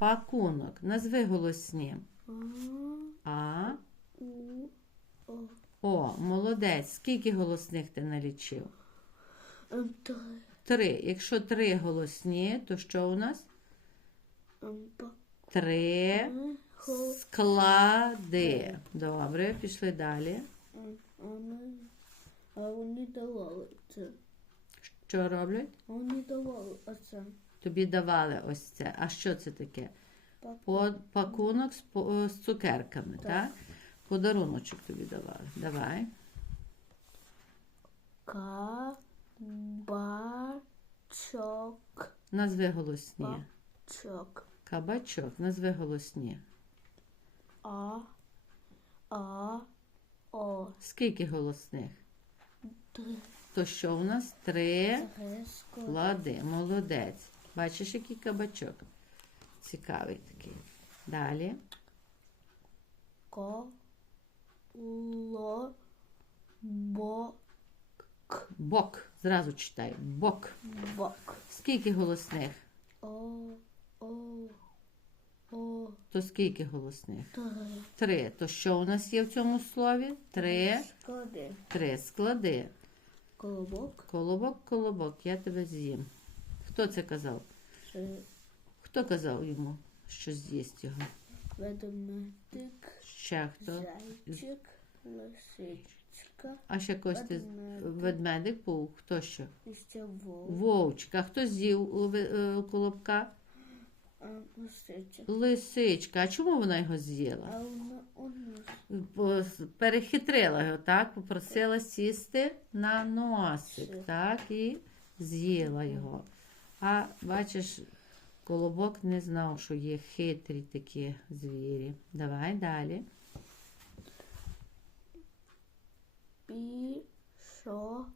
Пакунок. Назви голосні. А. У, О. Молодець. Скільки голосних ти налічив? Три. Три. Якщо три голосні, то що у нас? Три склади. Добре, пішли далі. А вони давали це. Що роблять? Вони давали оце. Тобі давали ось це. А що це таке? Пакунок з, з цукерками, так? Так. Подаруночок тобі давали. Давай. Кабачок. Назви голосні. Чок. Кабачок. Назви голосні. А. А. О. Скільки голосних? Три. То що у нас? Три Три склади. Молодець. Бачиш, який кабачок? Цікавий такий. Далі. Ко. Ло. Бо. Бок. Зразу читай. Бок. Бок. Скільки голосних? О. О. О. То скільки голосних? Три. Три. То що у нас є в цьому слові? Три. Склади. Три склади. Колобок. Колобок, колобок, я тебе з'їм. Хто це казав? Це Хто казав йому, що з'їсть його? ведмедик. Ще хто? Зайчик. Лисичка. А ще Костя Ведмедик. ведмедик, паук. Хто ще? І ще вовк. Вовчик. А хто з'їв е, колобка? А, лисичка. Лисичка. А чому вона його з'їла? А вона у Перехитрила його, так? Попросила сісти на носик, так? І з'їла його. А бачиш, колобок не знав, що є хитрі такі звірі. Давай далі. Пішо.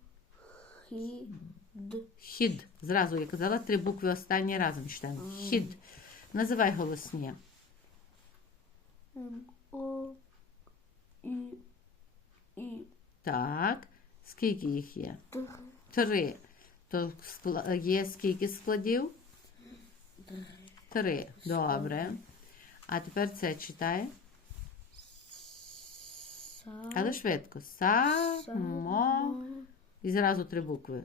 Хід. Зразу я казала три букви останні разом читаємо. Хід. Називай голосні. О. І. І. Так. Скільки їх є? Три. То є скільки складів? Три. Добре. А тепер це читай. Але швидко. Само. І зразу три букви.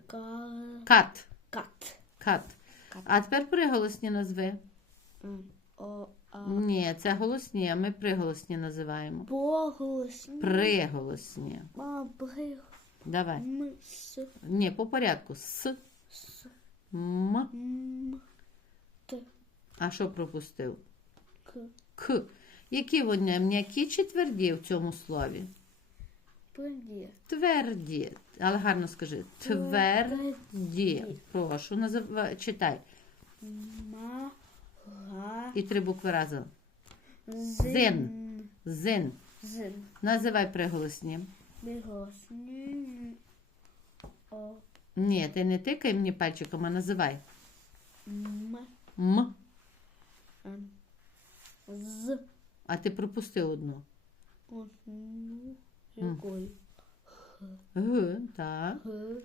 Кат. Кат. Кат. А тепер приголосні назви. Ні, це голосні, а ми приголосні називаємо. Поголосні. Приголосні. А, бриг. Давай. М. С. Ні, по порядку. С. С. М. М. Т. А що пропустив? К. К. Які вони м'які чи тверді в цьому слові? Приді. Тверді. Але гарно скажи. Тверді. Прошу, називай, читай. Ма. Га. І три букви разом. Зин. Зин. Зин. Називай приголосні. Бігосні. Ні, ти не тикай мені пальчиком, а називай. М. М. М. З. А ти пропустив одну. Г. Так. Г.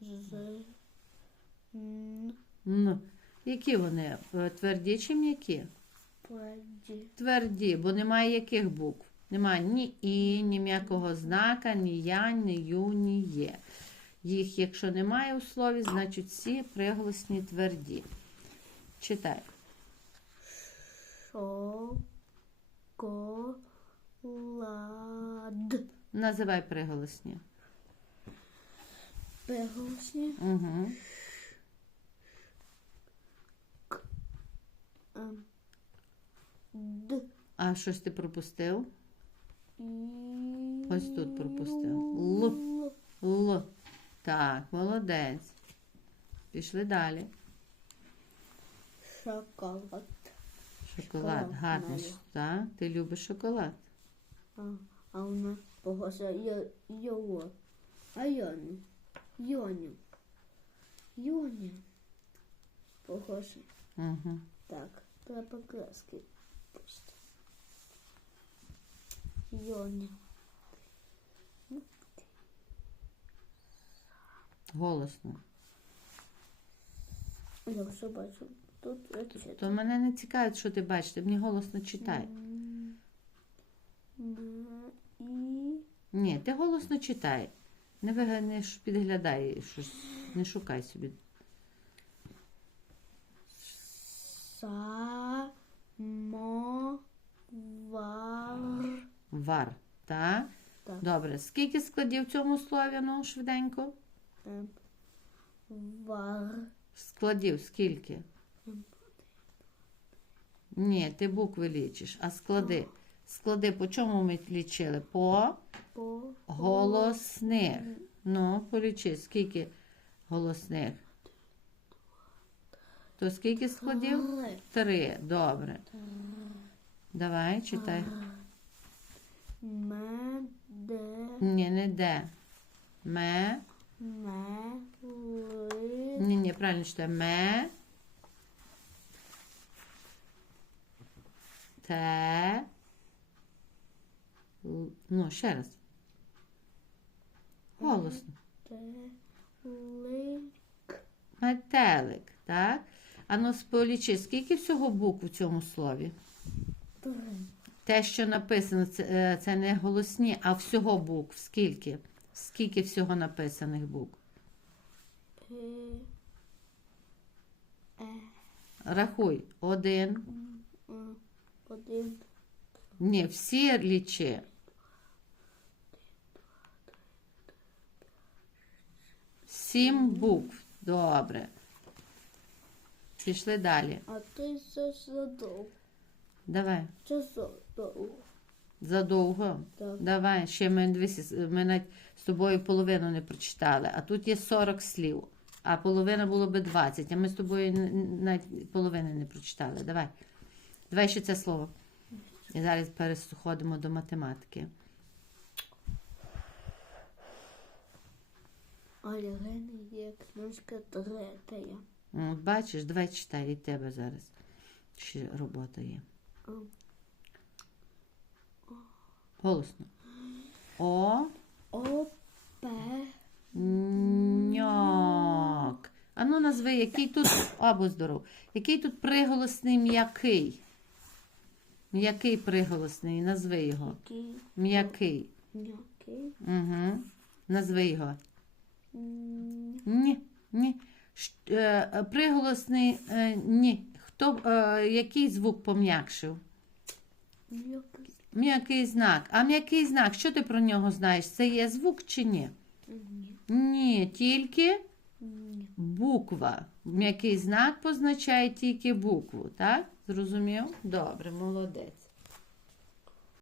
З. Н. Н. Які вони? Е, Тверді чи м'які? Приді. Тверді, бо немає яких букв. Немає ні і, ні м'якого знака, ні я, ні ю, ні є. Їх, якщо немає у слові, значить всі приголосні тверді. Читай. Шоколад. Називай приголосні. Бігосні. Угу. Д. А щось ти пропустив? Ось тут пропустив. Л. Л. Так, молодець. Пішли далі. Шоколад. Шоколад. Гарний. Так, ти любиш шоколад. А, а вона похожа йо, його. А Йоні. Йоню. Йоня. Похоже. Угу. Так, треба краски. Йоня. Голосно. Я вже бачу Тут я. То мене не цікавить, що ти бачиш, ти мені голосно читай. І Ні, ти голосно читай. Не, вига- не ш- підглядай щось, не шукай собі. са мо вар. Так? Так. Добре. Скільки складів в цьому слові? Ну, швиденько. Ем, Вар. Складів скільки? Ні, ти букви лічиш, а склади. Склади по чому ми лічили? По По голосних. Ну, полічи, скільки голосних. То скільки складів? Три. Три. Добре. Давай, читай. Ме де Ні, не де. Ме. ме ли Ні, ні, правильно читай. Ме. Те. Ну, ще раз. Голосно. те ли Метелик, так? Ану, сполічи, скільки всього букв у цьому слові? три. Те, що написано, це, е, це не голосні, а всього букв. Скільки? Скільки всього написаних букв? Рахуй. Один. один Ні, всі лічи. Сім букв. Добре. Пішли далі. а ти це задов. Давай. Це задов. Задовго. Так. Давай, ще ми, дивись, ми навіть з тобою половину не прочитали. А тут є 40 слів, а половина було би 20, а ми з тобою навіть половини не прочитали. Давай. Давай ще це слово. І зараз переходимо до математики. А Ірини є книжка третя. Бачиш, давай читай від тебе зараз. Ще робота є. Голосно. О. О, П, Няк. Ану назви, який тут, або здоров, який тут приголосний м'який. М'який приголосний, назви його. М'який. м'який. Угу. Назви його. Ні, ні. Е, е, приголосний е, ні. Хто, е, який звук пом'якшив? М'який. М'який знак. А м'який знак, що ти про нього знаєш? Це є звук чи ні? Ні. Ні, тільки Ні. Буква. М'який знак позначає тільки букву, так? Зрозумів? Добре, молодець.